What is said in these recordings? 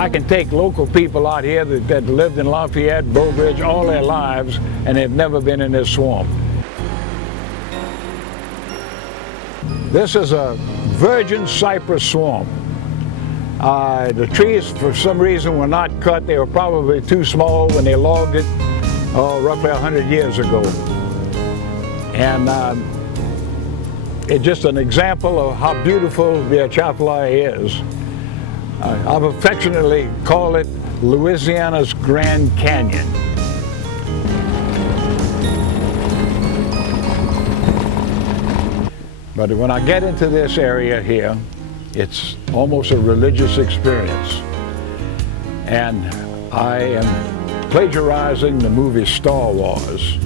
I can take local people out here that lived in Lafayette, Bow Bridge all their lives, and they've never been in this swamp. This is a virgin cypress swamp. The trees, for some reason, were not cut. They were probably too small when they logged it, roughly 100 years ago. And it's just an example of how beautiful the Atchafalaya is. I've affectionately called it Louisiana's Grand Canyon. But when I get into this area here, it's almost a religious experience. And I am plagiarizing the movie Star Wars.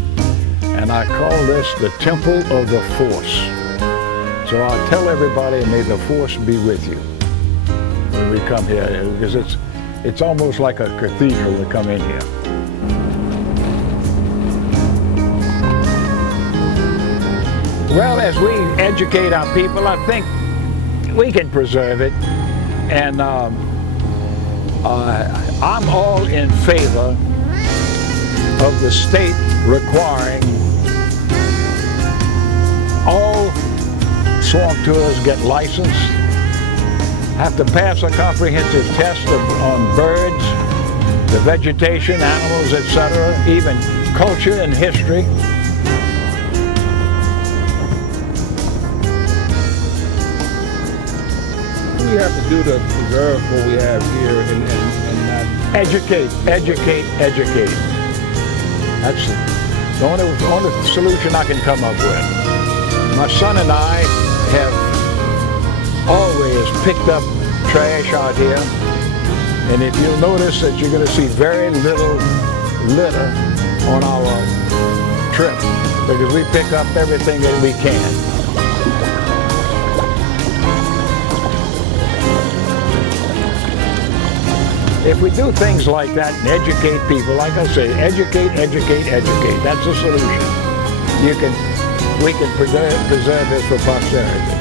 And I call this the Temple of the Force. So I tell everybody, may the Force be with you when we come here, because it's almost like a cathedral to come in here. Well, as we educate our people, I think we can preserve it. And I'm all in favor of the state requiring all swamp tours get licensed, have to pass a comprehensive test on birds, the vegetation, animals, etc., even culture and history. What do we have to do to preserve what we have here and not... Educate. That's the only solution I can come up with. My son and I have always picked up trash out here, and if you'll notice that you're going to see very little litter on our trip, because we pick up everything that we can. If we do things like that and educate people, like I say, educate, that's the solution. We can preserve this for posterity.